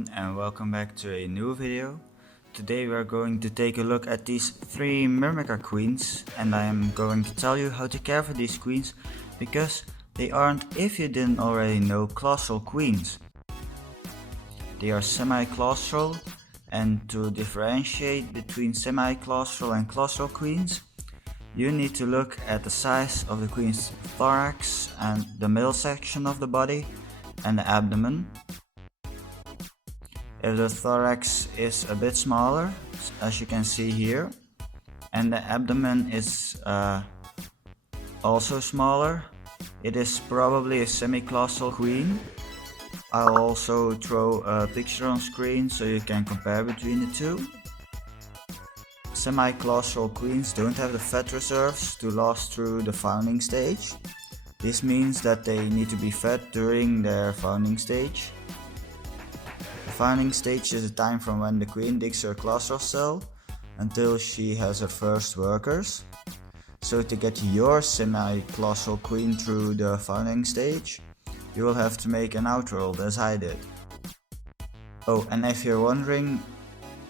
everyone, and welcome back to a new video. Today we are going to take a look at these 3 Myrmica queens, and I am going to tell you how to care for these queens because they aren't, if you didn't already know, claustral queens. They are semi-claustral, and to differentiate between semi-claustral and claustral queens, you need to look at the size of the queen's thorax and the middle section of the body and the abdomen. If the thorax is a bit smaller, as you can see here, and the abdomen is also smaller, it is probably a semi-claustral queen. I'll also throw a picture on screen so you can compare between the two. Semi-claustral queens don't have the fat reserves to last through the founding stage. This means that they need to be fed during their founding stage. The founding stage is the time from when the queen digs her claustral cell until she has her first workers. So to get your semi-claustral queen through the founding stage, you will have to make an outworld as I did. Oh, and if you're wondering,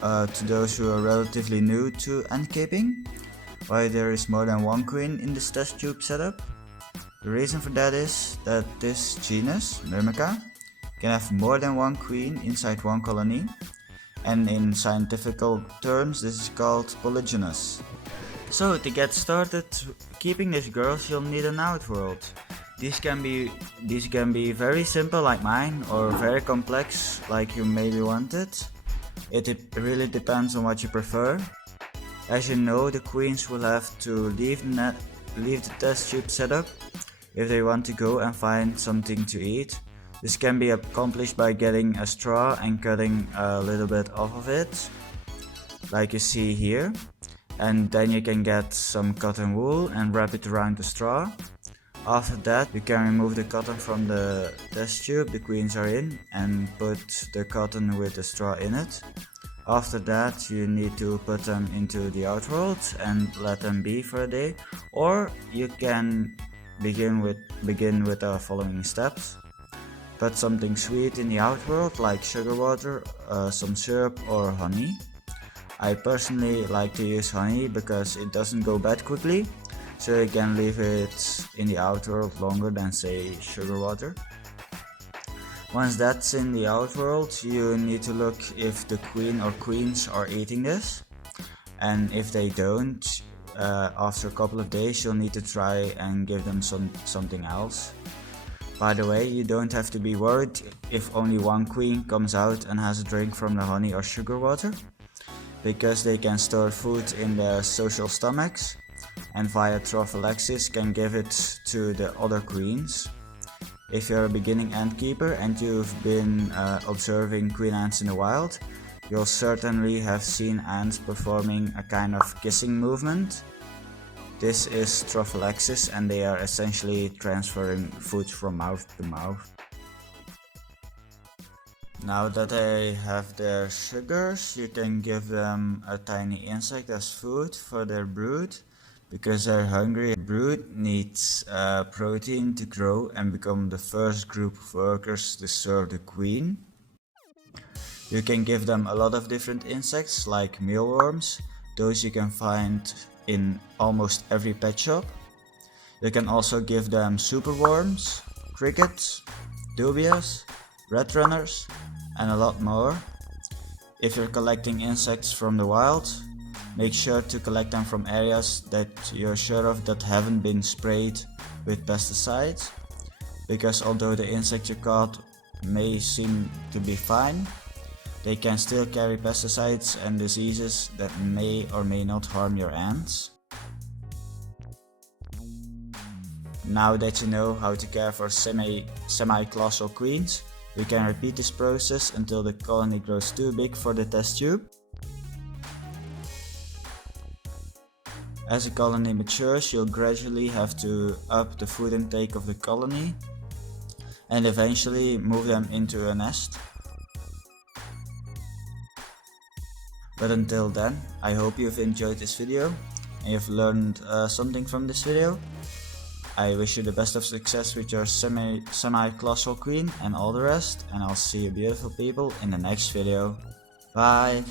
to those who are relatively new to endcaping, why there is more than one queen in this test tube setup, the reason for that is that this genus, Myrmica, can have more than one queen inside one colony, and in scientific terms this is called polygynous. So to get started keeping these girls, you'll need an outworld. These can be very simple like mine, or very complex like you maybe wanted. It really depends on what you prefer. As you know, the queens will have to leave the test tube setup if they want to go and find something to eat. This can be accomplished by getting a straw and cutting a little bit off of it, like you see here. And then you can get some cotton wool and wrap it around the straw. After that, you can remove the cotton from the test tube the queens are in and put the cotton with the straw in it. After that, you need to put them into the outworld and let them be for a day, or you can begin with the following steps. Put something sweet in the outworld like sugar water, some syrup or honey. I personally like to use honey because it doesn't go bad quickly, so you can leave it in the outworld longer than say sugar water. Once that's in the outworld, you need to look if the queen or queens are eating this, and if they don't, after a couple of days you'll need to try and give them something else. By the way, you don't have to be worried if only one queen comes out and has a drink from the honey or sugar water, because they can store food in their social stomachs and via trophallaxis can give it to the other queens. If you're a beginning ant keeper and you've been observing queen ants in the wild, you'll certainly have seen ants performing a kind of kissing movement. This is trophallaxis, and they are essentially transferring food from mouth to mouth. Now that they have their sugars, you can give them a tiny insect as food for their brood, because their hungry brood needs protein to grow and become the first group of workers to serve the queen. You can give them a lot of different insects like mealworms. Those you can find in almost every pet shop. You can also give them superworms, crickets, dubias, red runners, and a lot more. If you're collecting insects from the wild, make sure to collect them from areas that you're sure of that haven't been sprayed with pesticides, because although the insect you caught may seem to be fine, they can still carry pesticides and diseases that may or may not harm your ants. Now that you know how to care for semi-claustral queens, you can repeat this process until the colony grows too big for the test tube. As a colony matures, you'll gradually have to up the food intake of the colony and eventually move them into a nest. But until then, I hope you've enjoyed this video and you've learned something from this video. I wish you the best of success with your semi-claustral queen and all the rest, and I'll see you beautiful people in the next video. Bye!